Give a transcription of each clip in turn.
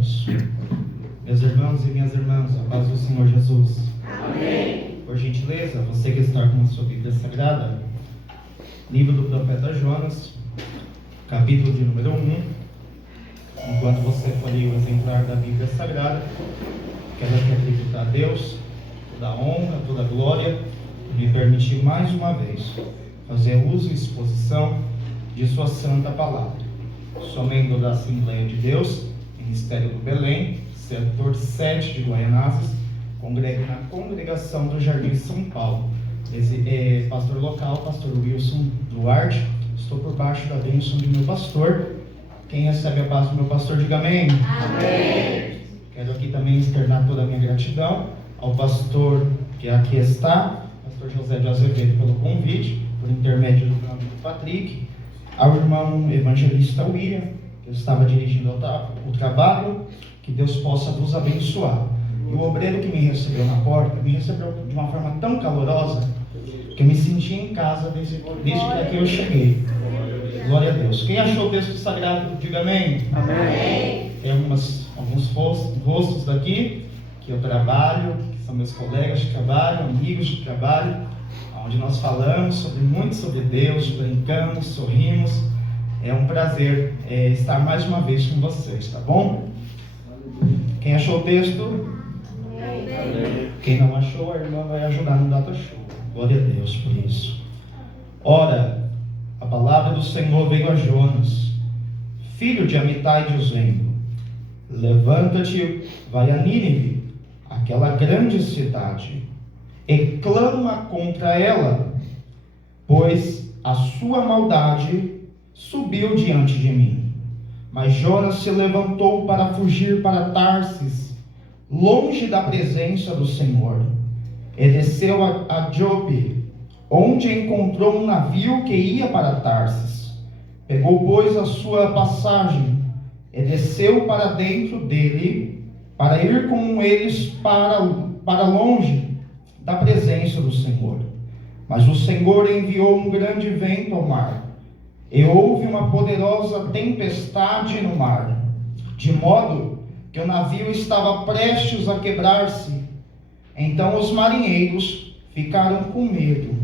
oremos. Meus irmãos e minhas irmãs, a paz do Senhor Jesus. Amém. Por gentileza, você que está com a sua Bíblia Sagrada, livro do profeta Jonas, capítulo de número 1. Enquanto você folheia o exemplar da Bíblia Sagrada, quero aqui acreditar a Deus toda a honra, toda a glória, por me permitir mais uma vez fazer uso e exposição de sua santa palavra. Sou membro da Assembleia de Deus, Ministério do Belém, setor 7 de Guaianazes, congrego na congregação do Jardim São Paulo. Pastor local, pastor Wilson Duarte. Estou por baixo da bênção de meu pastor. Quem recebe a paz do meu pastor, diga amém. Amém. Quero aqui também externar toda a minha gratidão ao pastor que aqui está, pastor José de Azevedo, pelo convite, por intermédio do meu amigo Patrick, ao irmão evangelista William, que eu estava dirigindo o trabalho. Que Deus possa vos abençoar. E o obreiro que me recebeu na porta, me recebeu de uma forma tão calorosa, que eu me senti em casa desde que aqui eu cheguei. Glória a Deus. Quem achou o texto sagrado, diga amém. Amém. Tem alguns rostos daqui que eu trabalho, que são meus colegas de trabalho, amigos de trabalho, onde nós falamos muito sobre Deus, brincamos, sorrimos. É um prazer estar mais uma vez com vocês, tá bom? Quem achou o texto? Amém. Quem não achou, a irmã vai ajudar no data show. Glória a Deus por isso. Ora, a palavra do Senhor veio a Jonas, filho de Amitai, dizendo: levanta-te, vai a Nínive, aquela grande cidade, e clama contra ela, pois a sua maldade subiu diante de mim. Mas Jonas se levantou para fugir para Tarsis, longe da presença do Senhor, e desceu a Jope, onde encontrou um navio que ia para Tarsis. Pegou, pois, a sua passagem, e desceu para dentro dele, para ir com eles para longe da presença do Senhor. Mas o Senhor enviou um grande vento ao mar, e houve uma poderosa tempestade no mar, de modo que o navio estava prestes a quebrar-se. Então os marinheiros ficaram com medo,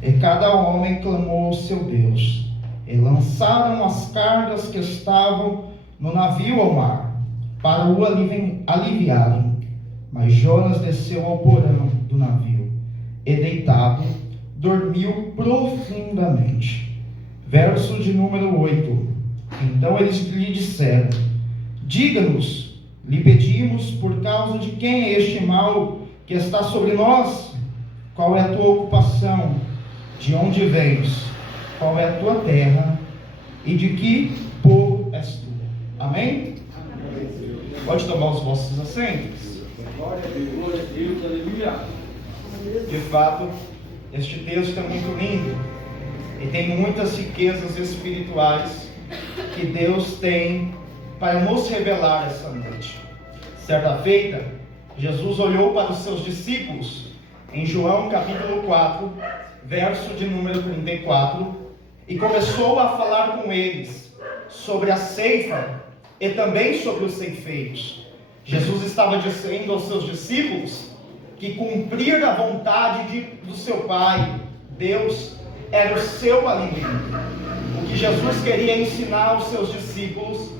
e cada homem clamou ao seu Deus, e lançaram as cargas que estavam no navio ao mar, para o aliviarem. Mas Jonas desceu ao porão do navio, e deitado, dormiu profundamente. Verso de número 8. Então eles lhe disseram: diga-nos, lhe pedimos, por causa de quem é este mal que está sobre nós? Qual é a tua ocupação? De onde vens? Qual é a tua terra? E de que povo és tu? Amém? Pode tomar os vossos assentos. Glória a Deus, aleluia. De fato, este texto é muito lindo. E tem muitas riquezas espirituais que Deus tem para nos revelar essa noite. Certa feita, Jesus olhou para os seus discípulos, em João capítulo 4, verso de número 34, e começou a falar com eles sobre a ceifa e também sobre os ceifeiros. Jesus estava dizendo aos seus discípulos que cumprir a vontade do seu Pai, Deus, era o seu alimento. O que Jesus queria ensinar aos seus discípulos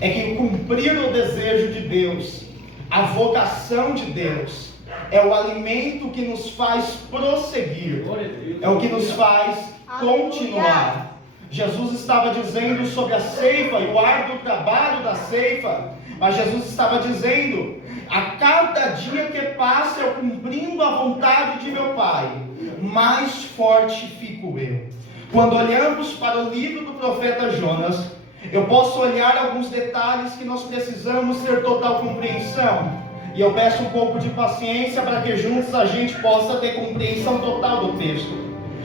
é que cumprir o desejo de Deus, a vocação de Deus, é o alimento que nos faz prosseguir, é o que nos faz continuar. Jesus estava dizendo sobre a ceifa e o árduo trabalho da ceifa, mas Jesus estava dizendo: a cada dia que passa eu cumprindo a vontade de meu Pai, mais forte fico eu. Quando olhamos para o livro do profeta Jonas, eu posso olhar alguns detalhes que nós precisamos ter total compreensão, e eu peço um pouco de paciência para que juntos a gente possa ter compreensão total do texto.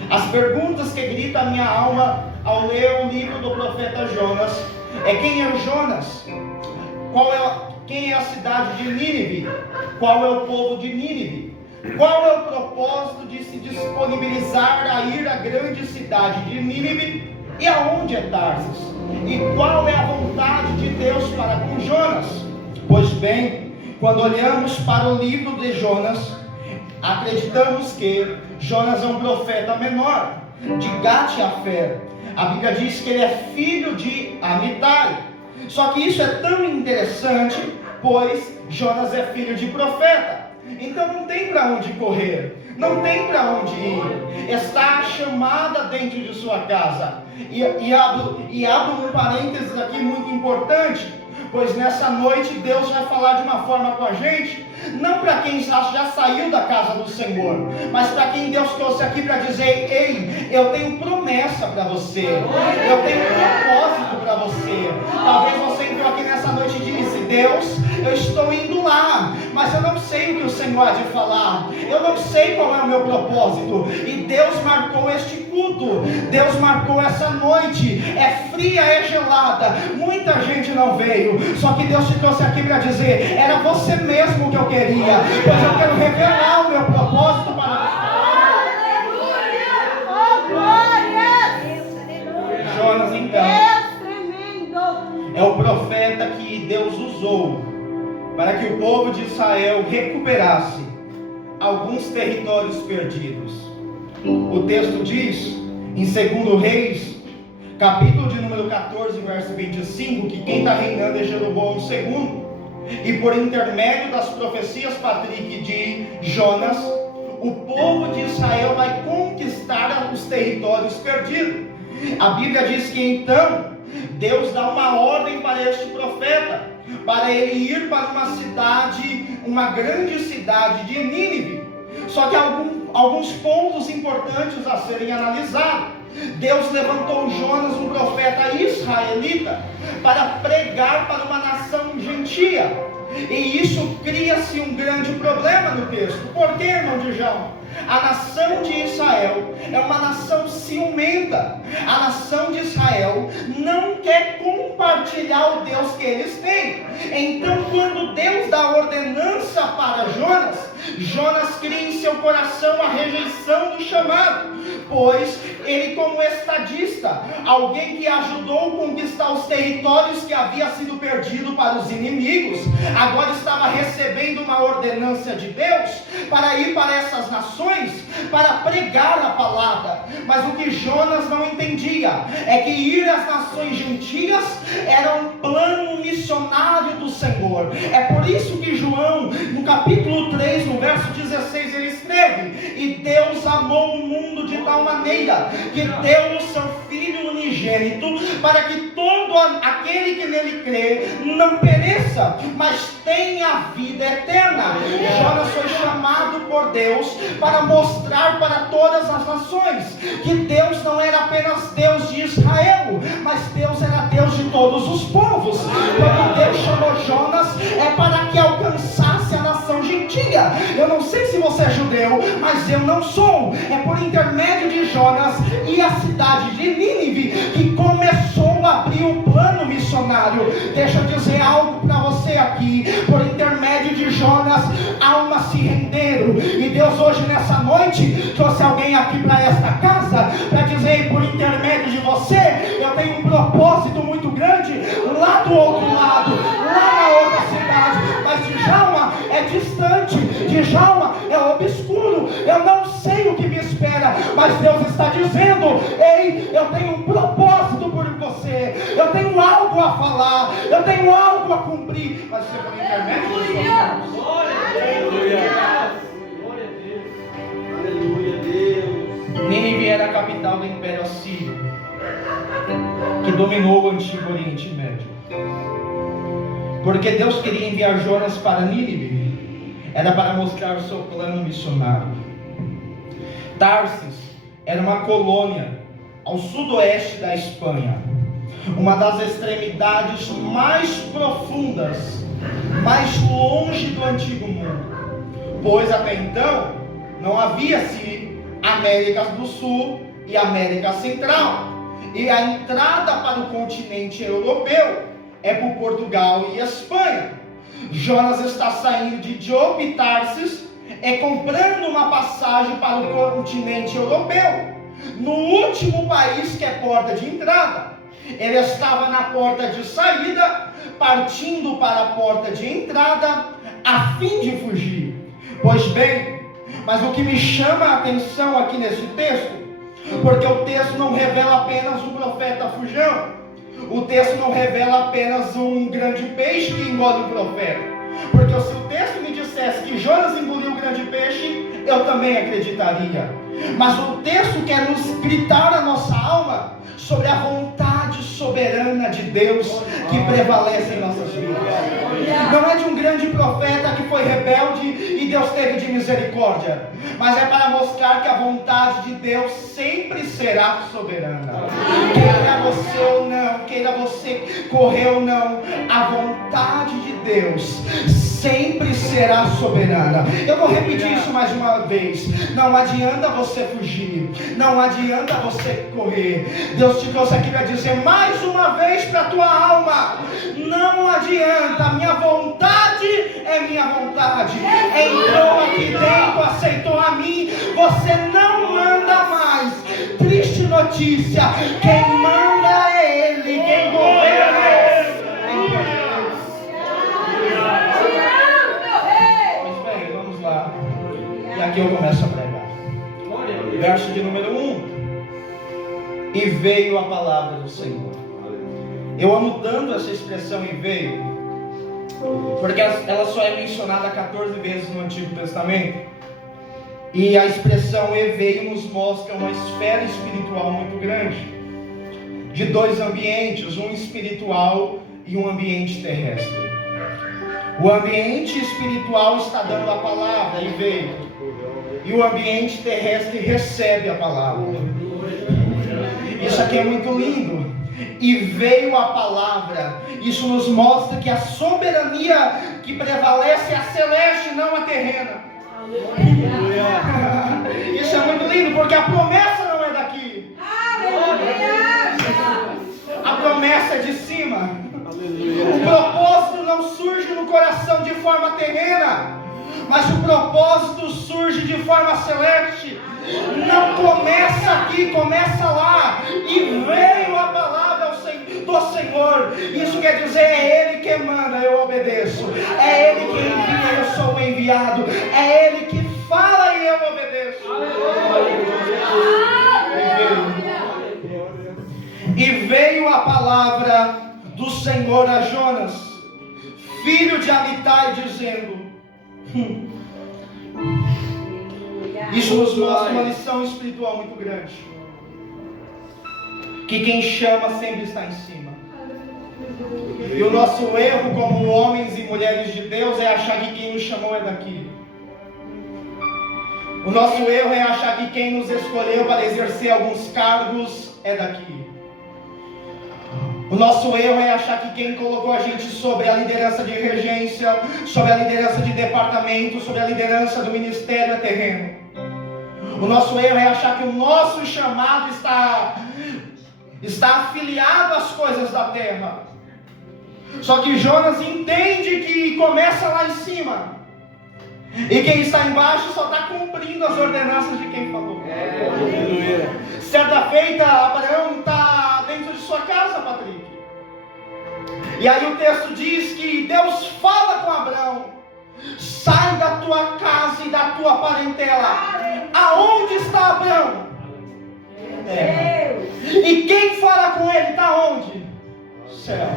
As perguntas que grita a minha alma ao ler o livro do profeta Jonas é: quem é o Jonas? Quem é a cidade de Nínive? Qual é o povo de Nínive? Qual é o propósito de se disponibilizar a ir à grande cidade de Nínive? E aonde é Tarsis? E qual é a vontade de Deus para com Jonas? Pois bem, quando olhamos para o livro de Jonas, acreditamos que Jonas é um profeta menor, de Gat-Hefer. A Bíblia diz que ele é filho de Amitai. Só que isso é tão interessante, pois Jonas é filho de profeta. Então não tem para onde correr, não tem para onde ir. Está a chamada dentro de sua casa. E abro um parênteses aqui muito importante, pois nessa noite Deus vai falar de uma forma com a gente, não para quem já saiu da casa do Senhor, mas para quem Deus trouxe aqui para dizer: ei, eu tenho promessa para você, eu tenho propósito para você. Talvez você entrou aqui nessa noite e disse: Deus, eu estou indo lá, mas eu não sei o que o Senhor há de falar, eu não sei qual é o meu propósito. E Deus marcou este culto, Deus marcou essa noite, é fria, é gelada, muita gente não veio, só que Deus te trouxe aqui para dizer: era você mesmo que eu queria, pois eu quero revelar o meu propósito para você. Jonas, então, é o profeta que Deus usou para que o povo de Israel recuperasse alguns territórios perdidos. O texto diz, em 2 Reis, capítulo de número 14, verso 25, que quem está reinando é Jeroboão II. E por intermédio das profecias, Patrick, de Jonas, o povo de Israel vai conquistar os territórios perdidos. A Bíblia diz que então Deus dá uma ordem para este profeta, para ele ir para uma cidade, uma grande cidade de Nínive. Só que alguns pontos importantes a serem analisados. Deus levantou Jonas, um profeta israelita, para pregar para uma nação gentia. E isso cria-se um grande problema no texto. Por que, irmão Djalma? A nação de Israel é uma nação ciumenta. A nação de Israel não quer compartilhar o Deus que eles têm. Então, quando Deus dá ordenança para Jonas cria em seu coração a rejeição do chamado, pois ele, como estadista, alguém que ajudou a conquistar os territórios que havia sido perdido para os inimigos, agora estava recebendo uma ordenança de Deus para ir para essas nações, para pregar a palavra. Mas o que Jonas não entendia é que ir às nações gentias era um plano missionário do Senhor. É por isso que João, no capítulo 3, no verso 16, ele escreve: e Deus amou o mundo de tal maneira que deu o seu Filho unigênito, para que todo aquele que nele crê não pereça, mas tenha vida eterna. Jonas foi chamado por Deus para mostrar para todas as nações que Deus não era apenas Deus de Israel, mas Deus era Deus de todos os povos. Quando Deus chamou Jonas, é para que alcançasse a nação gentia. Eu não sei se você é judeu, mas eu não sou. É por intermédio de Jonas e a cidade de Nínive que começou a abrir o plano missionário. Deixa eu dizer algo para você aqui. Por intermédio de Jonas, almas se renderam. E Deus hoje nessa noite trouxe alguém aqui para esta casa para dizer: por intermédio de você, eu tenho um propósito muito grande lá do outro lado, lá na outra cidade. Mas Djalma é distante, Djalma é obscuro, eu não sei o que me espera, mas Deus está dizendo: ei, eu tenho um propósito por você, eu tenho algo a falar, eu tenho algo a cumprir. Mas você por intermédio de Deus. Glória a Deus. Aleluia, Deus. Nínive era a capital do Império Assírio, que dominou o Antigo Oriente Médio. Porque Deus queria enviar Jonas para Nínive, era para mostrar o seu plano missionário. Tarsis era uma colônia ao sudoeste da Espanha, uma das extremidades mais profundas, mais longe do Antigo Mundo, pois até então não havia-se América do Sul e América Central, e a entrada para o continente europeu é por Portugal e Espanha. Jonas está saindo de Jope e Tarsis, comprando uma passagem para o continente europeu, no último país que é porta de entrada. Ele estava na porta de saída, partindo para a porta de entrada, a fim de fugir. Pois bem, mas o que me chama a atenção aqui nesse texto, porque o texto não revela apenas um profeta fujão, o texto não revela apenas um grande peixe que engole o profeta. Porque se o texto me dissesse que Jonas engoliu o grande peixe, eu também acreditaria. Mas o texto quer nos gritar a nossa alma sobre a vontade soberana de Deus que prevalece em nossas vidas. Não é de um grande profeta que foi rebelde e Deus teve de misericórdia, mas é para mostrar que a vontade de Deus sempre será soberana. Queira você ou não, queira você correr ou não, a vontade de Deus sempre será soberana. Eu vou repetir isso mais uma vez. Não adianta você fugir, não adianta você correr. Deus te trouxe aqui para dizer mais uma vez para a tua alma: não adianta, minha vontade é minha vontade. Entrou aqui dentro, aceitou a mim, você não manda mais. Triste notícia, quem manda é Ele, quem governa é Ele. E aqui eu começo a pregar. Verso de número 1. E veio a palavra do Senhor. Eu amo tanto essa expressão "e veio", porque ela só é mencionada 14 vezes no Antigo Testamento. E a expressão "e veio" nos mostra uma esfera espiritual muito grande, de dois ambientes, um espiritual e um ambiente terrestre. O ambiente espiritual está dando a palavra, e veio, e o ambiente terrestre recebe a palavra. Isso aqui é muito lindo. E veio a palavra. Isso nos mostra que a soberania que prevalece é a celeste, não a terrena. Isso é muito lindo, porque a promessa não é daqui. A promessa é de cima. O propósito não surge no coração de forma terrena, mas o propósito surge de forma celeste. Não começa aqui, começa lá. E veio a palavra do Senhor. Isso quer dizer, é Ele que manda, eu obedeço. É Ele que envia, eu sou o enviado. É Ele que fala e eu obedeço. E veio a palavra do Senhor a Jonas, filho de Amitai, dizendo... Isso nos mostra uma lição espiritual muito grande, que quem chama sempre está em cima. E o nosso erro como homens e mulheres de Deus é achar que quem nos chamou é daqui. O nosso erro é achar que quem nos escolheu para exercer alguns cargos é daqui. O nosso erro é achar que quem colocou a gente sobre a liderança de regência, sobre a liderança de departamento, sobre a liderança do ministério é terreno. O nosso erro é achar que o nosso chamado está afiliado às coisas da terra. Só que Jonas entende que começa lá em cima. E quem está embaixo só está cumprindo as ordenanças de quem falou. Certa feita, Abraão está dentro de sua casa, Patrick. E aí o texto diz que Deus fala com Abraão: sai da tua casa e da tua parentela. Aonde está Abraão? E quem fala com ele está onde? Céu.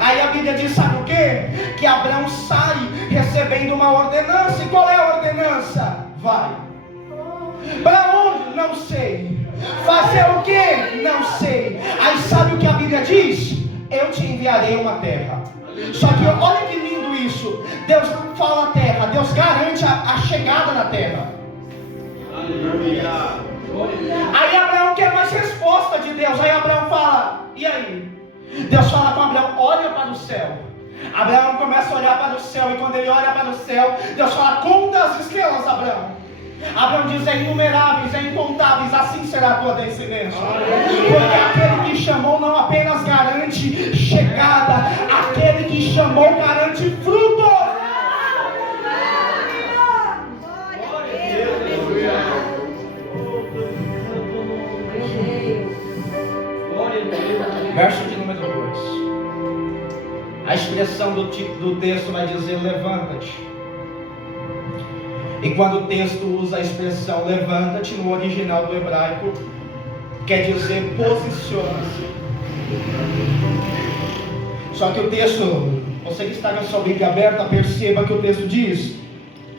Aí a Bíblia diz, sabe o quê? Que Abraão sai recebendo uma ordenança. E qual é a ordenança? Vai. Para onde? Não sei. Fazer o quê? Não sei. Aí sabe o que a Bíblia diz? Eu te enviarei uma terra. Só que olha que lindo isso. Deus não fala terra, Deus garante a chegada na terra. Aí Abraão quer mais resposta de Deus. Aí Abraão fala, e aí? Deus fala com Abraão, olha para o céu. Abraão começa a olhar para o céu. E quando ele olha para o céu, Deus fala, conta as estrelas, Abraão. Abraão diz, é inumeráveis, é incontáveis, assim será a tua descendência. Porque aquele que chamou não apenas garante chegada, aquele que chamou garante fruto. Verso de número 2. A expressão do texto vai dizer levanta-te. E quando o texto usa a expressão levanta-te, no original do hebraico, quer dizer posiciona-se. Só que o texto, você que está com a sua Bíblia aberta, perceba que o texto diz: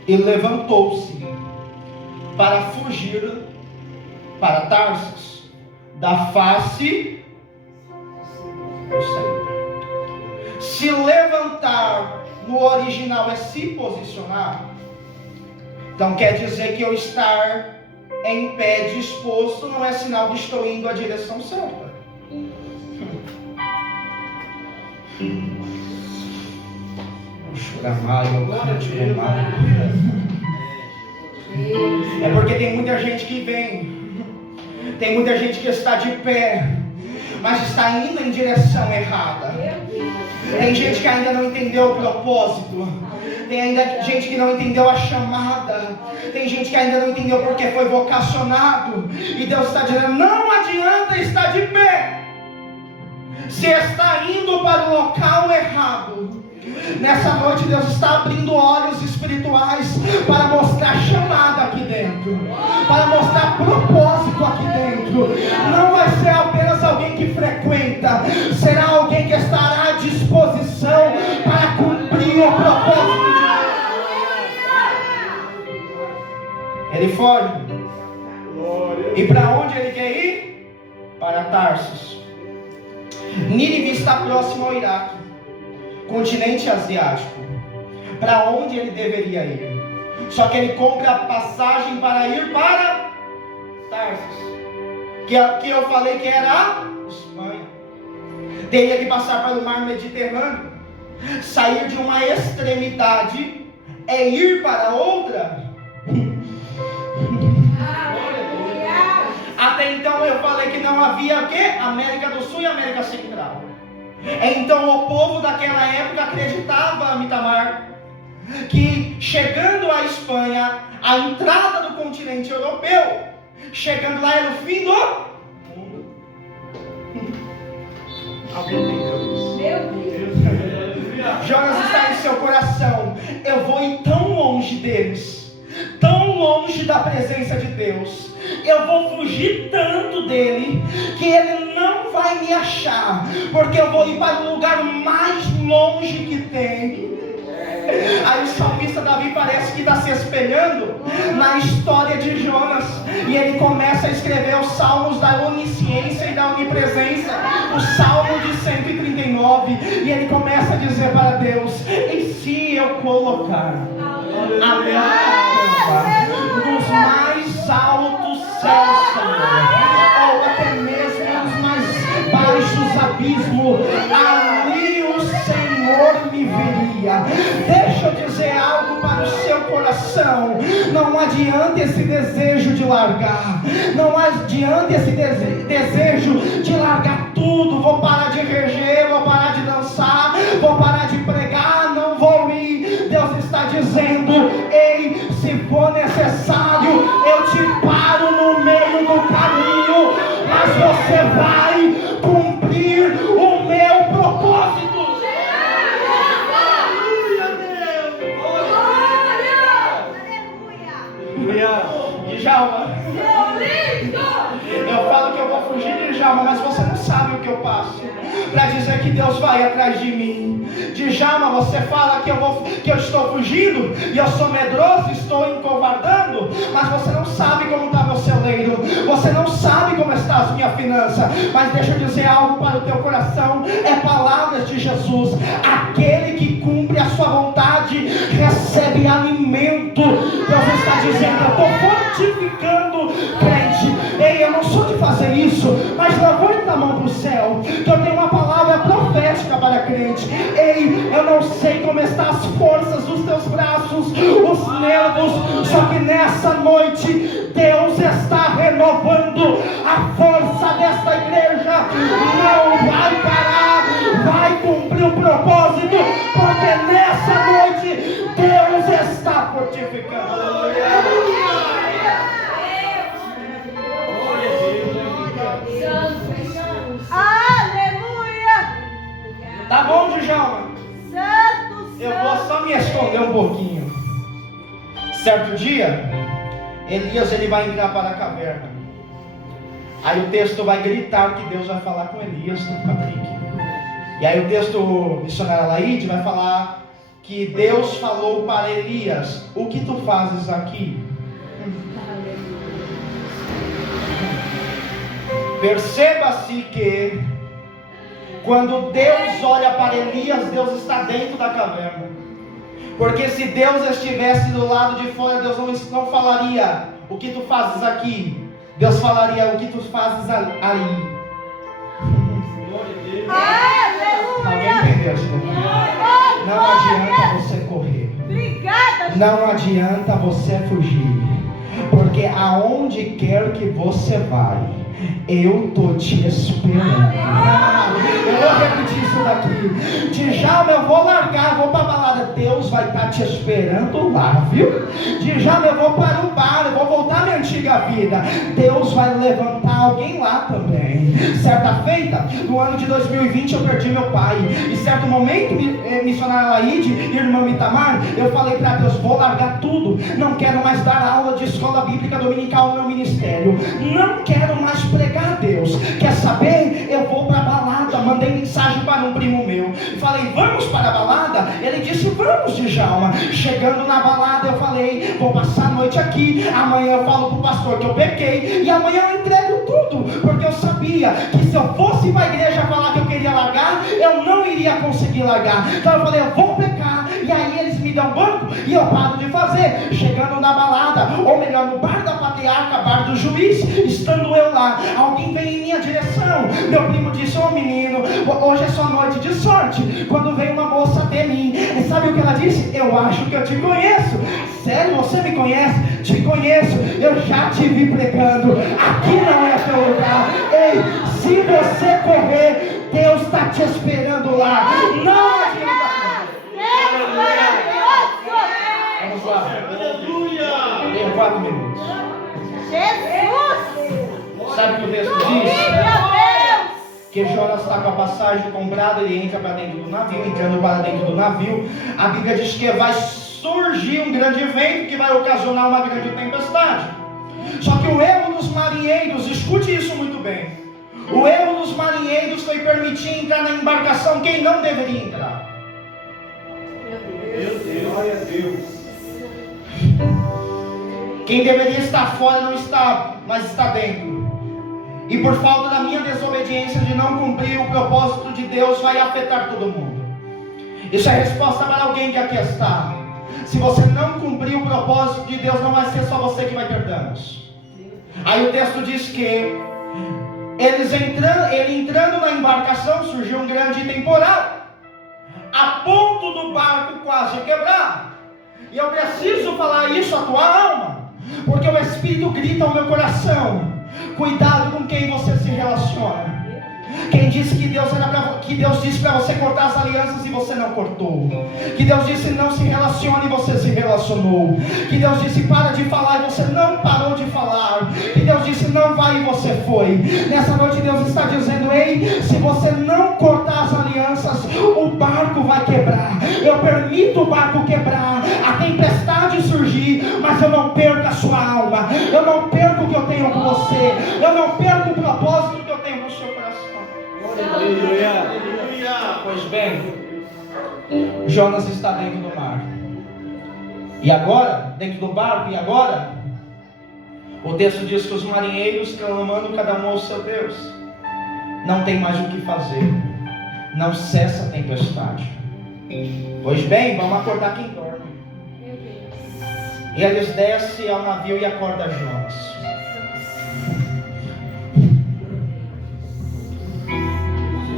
e levantou-se para fugir para Tarsis, da face do Senhor. Se levantar no original é se posicionar, então quer dizer que eu estar em pé disposto não é sinal de estou indo à direção certa. É porque tem muita gente que vem, tem muita gente que está de pé, mas está indo em direção errada. Tem gente que ainda não entendeu o propósito. Tem ainda gente que não entendeu a chamada. Tem gente que ainda não entendeu porque foi vocacionado. E Deus está dizendo: não adianta estar de pé se está indo para o local errado. Nessa noite Deus está abrindo olhos espirituais para mostrar chamada aqui dentro, para mostrar propósito aqui dentro. Não vai ser apenas alguém que frequenta, será alguém que estará à disposição para cumprir o propósito de Deus. Ele foge. E para onde ele quer ir? Para Tarsis. Nínive está próximo ao Iraque, continente asiático. Para onde ele deveria ir? Só que ele compra a passagem para ir para Tarsis, que eu falei que era a Espanha. Teria que passar pelo mar Mediterrâneo. Sair de uma extremidade é ir para outra. Até então eu falei que não havia o quê? América do Sul e América Central. Então o povo daquela época acreditava, Mitamar, que chegando à Espanha, a entrada do continente europeu, chegando lá era o fim do mundo. Alguém entendeu isso? Meu Deus. Jonas está em seu coração: eu vou ir tão longe deles, tão longe da presença de Deus, eu vou fugir tanto dele, que ele não vai me achar, porque eu vou ir para o lugar mais longe que tem. Aí o salmista Davi parece que está se espelhando na história de Jonas, e ele começa a escrever os salmos da onisciência e da onipresença, o salmo de 139, e ele começa a dizer para Deus: e se eu colocar a minha cama nos mais altos céus, Senhor, ou até mesmo nos mais baixos abismos, ali o Senhor me veria. Deixa eu dizer algo para o seu coração: não adianta esse desejo de largar, não adianta esse desejo de largar tudo. Vou parar de reger, vou parar de dançar, vou parar de pregar, não vou ir. Deus está dizendo: ei, se for necessário, eu te paro no meio do caminho, mas você vai cumprir o meu propósito. Djalma, eu falo que eu vou fugir de Djalma, mas você não sabe o que eu passo para dizer que Deus vai atrás de mim. Djalma, você fala que eu estou fugindo e eu sou medroso, estou encovardando, mas você não sabe como está meu celeiro, você não sabe como está as minhas finanças. Mas deixa eu dizer algo para o teu coração: é palavras de Jesus. Aquele que cumpre a sua vontade recebe alimento. Deus está dizendo: eu estou fortificando crente. Ei, eu não sou de fazer isso, mas levanta a mão para o céu, que eu tenho uma palavra profética para crente. Ei, eu não sei como estão as forças dos teus braços, os nervos, só que nessa noite Deus está renovando a força desta igreja. Não vai parar, vai cumprir o propósito, porque nessa noite Deus está fortificando. Aleluia! me esconder um pouquinho. Certo dia, Elias ele vai entrar para a caverna. Aí o texto vai gritar que Deus vai falar com Elias no Patrick. E aí o texto missionário Laíde vai falar que Deus falou para Elias: o que tu fazes aqui? Perceba-se que quando Deus olha para Elias, Deus está dentro da caverna. Porque se Deus estivesse do lado de fora, Deus não falaria: o que tu fazes aqui? Deus falaria: o que tu fazes aí? Alguém entendeu isso daqui? Não adianta você correr. Não adianta você fugir. Porque aonde quer que você vai, eu estou te esperando. Eu vou repetir isso daqui. Djalma, eu vou largar, vou para a balada. Deus vai estar te esperando lá, viu? Djalma, eu vou para o bar, eu vou voltar à minha antiga vida. Deus vai levantar alguém lá também. Certa feita, no ano de 2020, eu perdi meu pai. E certo momento, missionária Laíde e irmão Itamar, eu falei para Deus: vou largar tudo. Não quero mais dar aula de escola bíblica dominical no meu ministério. Não quero mais pregar a Deus. Quer saber? Eu vou para a balada. Mandei mensagem para um primo meu. Falei: vamos para a balada? Ele disse: vamos, Djalma. Chegando na balada, eu falei: vou passar a noite aqui. Amanhã eu falo para o pastor que eu pequei. E amanhã eu entrego tudo. Porque eu sabia que se eu fosse para a igreja falar que eu queria largar, eu não iria conseguir largar. Então eu falei: eu vou pecar. E aí eles me dão banco e eu paro de fazer. Chegando na balada, ou melhor, no bar da patriarca, bar do juiz, estando eu lá, alguém vem em minha direção. Meu primo disse: ô menino, hoje é só noite de sorte. Quando vem uma moça até mim, e sabe o que ela disse? Eu acho que eu te conheço. Sério, você me conhece? Te conheço, eu já te vi pregando. Aqui não é teu lugar. Ei, se você correr, Deus está te esperando lá. Não adianta. Vamos lá. Tenho 4 minutos. Jesus! Sabe o que o texto diz? Que Jonas está com a passagem comprada, ele entra para dentro do navio. Entrando para dentro do navio, a Bíblia diz que vai surgir um grande vento que vai ocasionar uma grande tempestade. Só que o erro dos marinheiros, escute isso muito bem, o erro dos marinheiros foi permitir entrar na embarcação quem não deveria entrar. Meu Deus, glória a Deus. Quem deveria estar fora não está, mas está dentro. E por falta da minha desobediência de não cumprir o propósito de Deus, vai afetar todo mundo. Isso é resposta para alguém que aqui está. Se você não cumprir o propósito de Deus, não vai ser só você que vai ter danos. Aí o texto diz que ele entrando na embarcação, surgiu um grande temporal, a ponto do barco quase quebrar. E eu preciso falar isso à tua alma, porque o Espírito grita ao meu coração: cuidado com quem você se relaciona. Quem disse que Deus disse para você cortar as alianças e você não cortou? Que Deus disse não se relacione e você se relacionou? Que Deus disse para de falar e você não parou de falar? Que Deus disse não vai e você foi? Nessa noite Deus está dizendo: ei, se você não cortar as alianças, o barco vai quebrar. Eu permito o barco quebrar, a tempestade surgir, mas eu não perco a sua alma. Eu não perco o que eu tenho com você. Eu não perco o propósito que eu tenho no seu coração. Pois bem, Jonas está dentro do mar. E agora, dentro do barco, e agora? O texto diz que os marinheiros, clamando cada um ao seu Deus, não tem mais o que fazer. Não cessa a tempestade. Pois bem, vamos acordar quem dorme. E eles descem ao navio e acordam Jonas.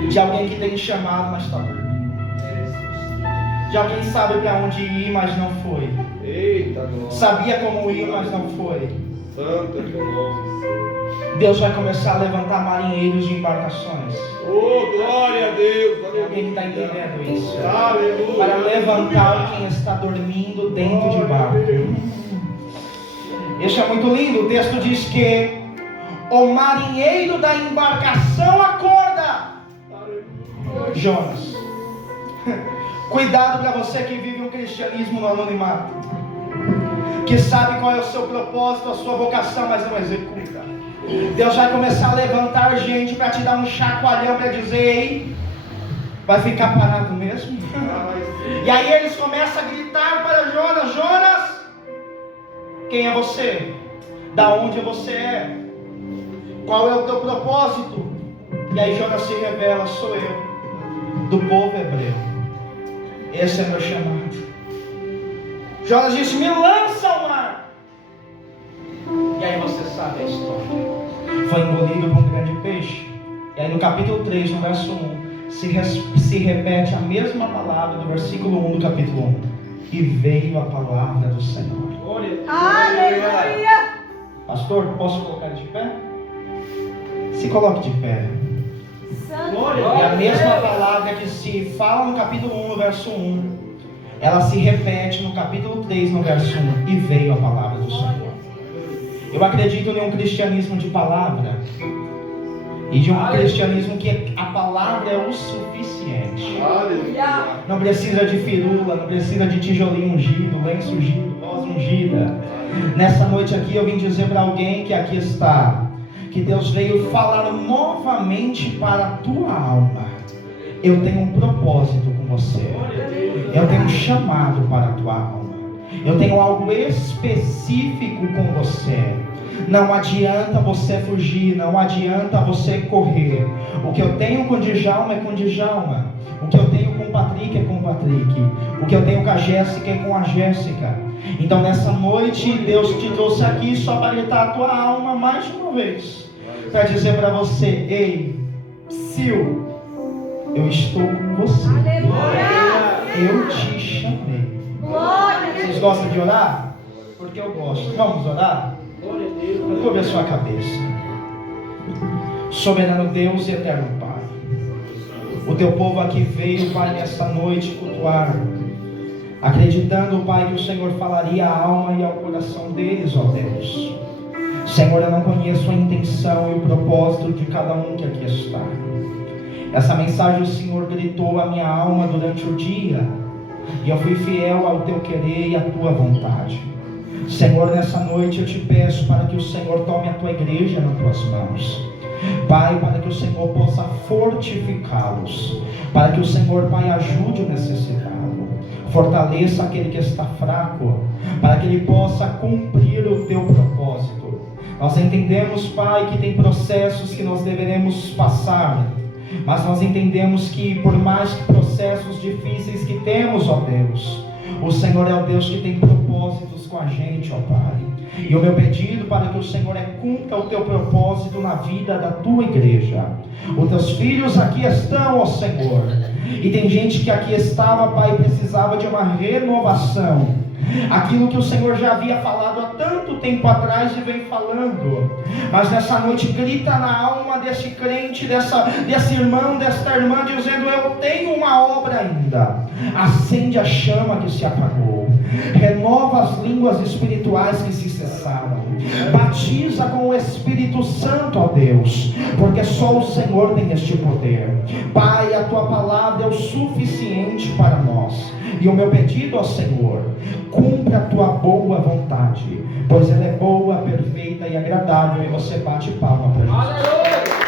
De alguém que tem chamado, mas está dormindo. De alguém que sabe para onde ir, mas não foi. Eita, glória. Sabia como ir, mas não foi. Santa que nome. Deus vai começar a levantar marinheiros de embarcações. Oh, glória a Deus. Tem alguém que está entendendo isso? Aleluia. Para levantar quem está dormindo dentro de barco. Isso é muito lindo. O texto diz que o marinheiro da embarcação acorda Jonas. Cuidado para você que vive um cristianismo no anonimato, que sabe qual é o seu propósito, a sua vocação, mas não executa. Deus vai começar a levantar gente para te dar um chacoalhão, para dizer: ei, vai ficar parado mesmo? E aí eles começam a gritar para Jonas: Jonas, quem é você? Da onde você é? Qual é o teu propósito? E aí Jonas se revela: sou eu, do povo hebreu. Esse é meu chamado. Jonas disse: me lança ao mar. E aí você sabe a história. Foi engolido por um grande peixe. E aí no capítulo 3, no verso 1, se repete a mesma palavra do versículo 1 do capítulo 1. E veio a palavra do Senhor. Aleluia! Pastor, posso colocar de pé? Se coloque de pé. E a mesma palavra que se fala no capítulo 1, no verso 1, ela se repete no capítulo 3, no verso 1. E veio a palavra do Senhor. Eu acredito em um cristianismo de palavra. E de um cristianismo que a palavra é o suficiente. Não precisa de firula, não precisa de tijolinho ungido, lenço ungido, voz ungida. Nessa noite aqui eu vim dizer para alguém que aqui está, que Deus veio falar novamente para a tua alma. Eu tenho um propósito com você. Eu tenho um chamado para a tua alma. Eu tenho algo específico com você. Não adianta você fugir, não adianta você correr. O que eu tenho com Djalma é com Djalma. O que eu tenho com o Patrick é com o Patrick. O que eu tenho com a Jéssica é com a Jéssica. Então nessa noite Deus te trouxe aqui só para gritar a tua alma mais uma vez, para dizer para você: ei, Sil, eu estou com você. Eu te chamei. Vocês gostam de orar? Porque eu gosto. Vamos orar? Curve a sua cabeça. Soberano Deus e eterno Pai, o teu povo aqui veio, Pai, nesta noite cultuar, acreditando, Pai, que o Senhor falaria à alma e ao coração deles, ó Deus. Senhor, eu não conheço a intenção e o propósito de cada um que aqui está. Essa mensagem o Senhor gritou à minha alma durante o dia, e eu fui fiel ao teu querer e à tua vontade. Senhor, nessa noite eu te peço para que o Senhor tome a tua igreja nas tuas mãos. Pai, para que o Senhor possa fortificá-los, para que o Senhor, Pai, ajude o necessitado, fortaleça aquele que está fraco, para que ele possa cumprir o teu propósito. Nós entendemos, Pai, que tem processos que nós deveremos passar, mas nós entendemos que por mais que processos difíceis que temos, ó Deus, o Senhor é o Deus que tem propósitos com a gente, ó Pai. E o meu pedido para que o Senhor cumpra o teu propósito na vida da tua igreja. Os teus filhos aqui estão, ó Senhor. E tem gente que aqui estava, Pai, precisava de uma renovação. Aquilo que o Senhor já havia falado há tanto tempo atrás e vem falando, mas nessa noite grita na alma desse crente, desse irmão, desta irmã, dizendo: eu tenho uma obra ainda. Acende a chama que se apagou, renova as línguas espirituais que se cessaram, batiza com o Espírito Santo, ó Deus, porque só o Senhor tem este poder. Pai, a tua palavra é o suficiente para nós. E o meu pedido ao Senhor: cumpra a tua boa vontade, pois ela é boa, perfeita e agradável. E você bate palma para Jesus.